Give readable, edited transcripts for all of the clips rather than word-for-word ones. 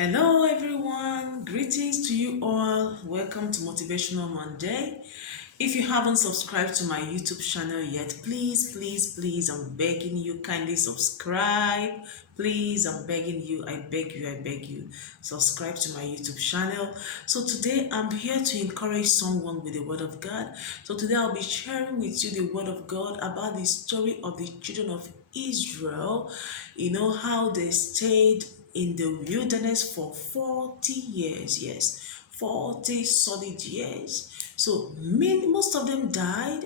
Hello everyone, greetings to you all. Welcome to Motivational Monday. If you haven't subscribed to my YouTube channel yet, please, I'm begging you, kindly subscribe. Please, I'm begging you, I beg you, subscribe to my YouTube channel. So today I'm here to encourage someone with the Word of God. So today I'll be sharing with you the Word of God about the story of the children of Israel. You know how they stayed in the wilderness for 40 years. Yes, 40 solid years. So most of them died.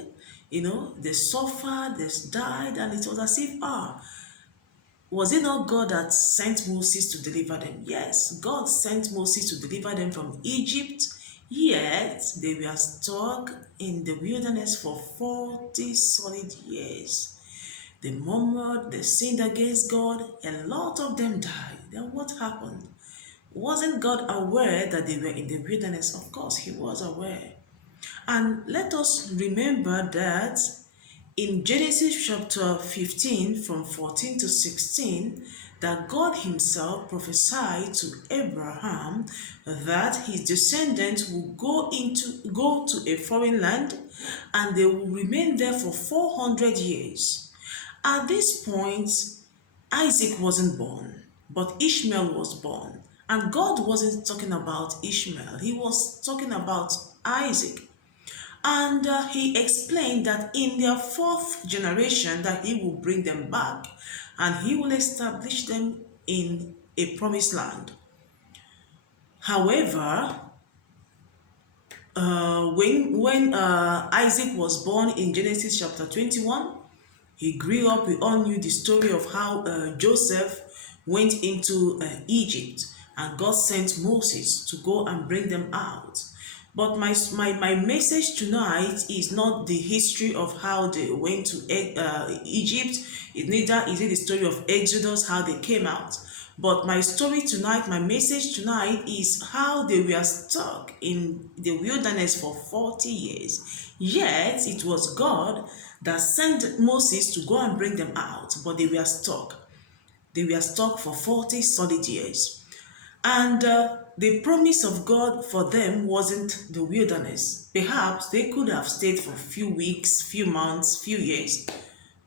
They suffered, they died, and it was as if, was it not God that sent Moses to deliver them? Yes, God sent Moses to deliver them from Egypt, yet they were stuck in the wilderness for 40 solid years. They murmured, they sinned against God, a lot of them died. Then what happened? Wasn't God aware that they were in the wilderness? Of course, He was aware. And let us remember that in Genesis chapter 15, from 14 to 16, that God Himself prophesied to Abraham that his descendants will go to a foreign land and they will remain there for 400 years. At this point, Isaac wasn't born, but Ishmael was born. And God wasn't talking about Ishmael, He was talking about Isaac. And He explained that in their fourth generation that He will bring them back and He will establish them in a promised land. However, when Isaac was born in Genesis chapter 21, he grew up. We all knew the story of how Joseph went into Egypt and God sent Moses to go and bring them out. But my message tonight is not the history of how they went to Egypt. Neither is it the story of Exodus, how they came out. But my story tonight, my message tonight is how they were stuck in the wilderness for 40 years. Yet it was God that sent Moses to go and bring them out, but they were stuck. They were stuck for 40 solid years. And the promise of God for them wasn't the wilderness. Perhaps they could have stayed for a few weeks, few months, few years,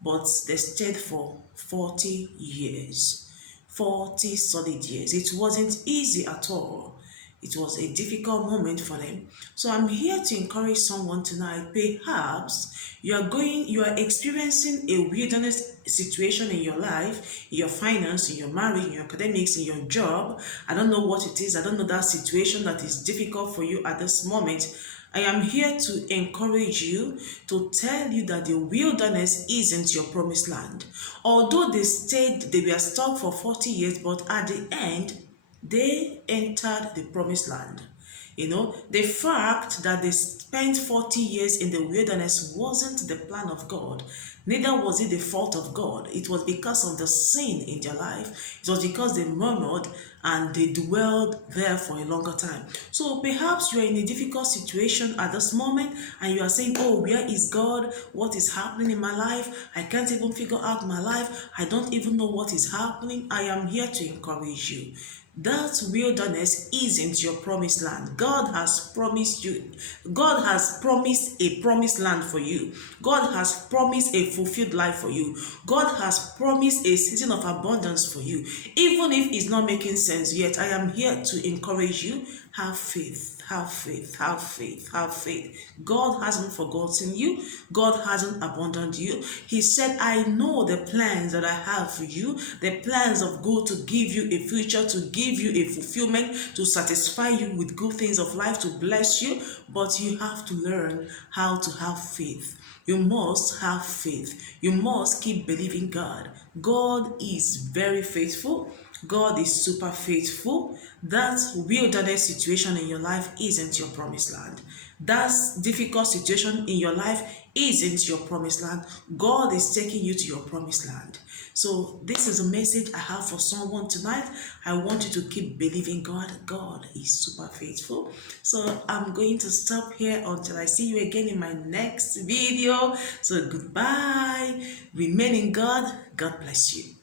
but they stayed for 40 years. 40 solid years. It wasn't easy at all. It was a difficult moment for them. So I'm here to encourage someone tonight. Perhaps you are experiencing a wilderness situation in your life, in your finance, in your marriage, in your academics, in your job. I don't know what it is. I don't know that situation that is difficult for you at this moment. I am here to encourage you, to tell you that the wilderness isn't your promised land. Although they were stuck for 40 years, but at the end, they entered the promised land. The fact that they spent 40 years in the wilderness wasn't the plan of God. Neither was it the fault of God. It was because of the sin in their life. It was because they murmured and they dwelled there for a longer time. So perhaps you are in a difficult situation at this moment and you are saying, oh, where is God? What is happening in my life? I can't even figure out my life. I don't even know what is happening. I am here to encourage you. That wilderness isn't your promised land. God has promised you. God has promised a promised land for you. God has promised a fulfilled life for you. God has promised a season of abundance for you. Even if it's not making sense yet, I am here to encourage you. Have faith, have faith, have faith, have faith. God hasn't forgotten you. God hasn't abandoned you. He said, I know the plans that I have for you, the plans of good to give you a future, to give you a fulfillment, to satisfy you with good things of life, to bless you. But you have to learn how to have faith. You must have faith. You must keep believing God. God is very faithful. God is super faithful. That wilderness situation in your life isn't your promised land. That difficult situation in your life isn't your promised land. God is taking you to your promised land. So this is a message I have for someone tonight. I want you to keep believing God. God is super faithful. So I'm going to stop here until I see you again in my next video. So goodbye. Remain in God. God bless you.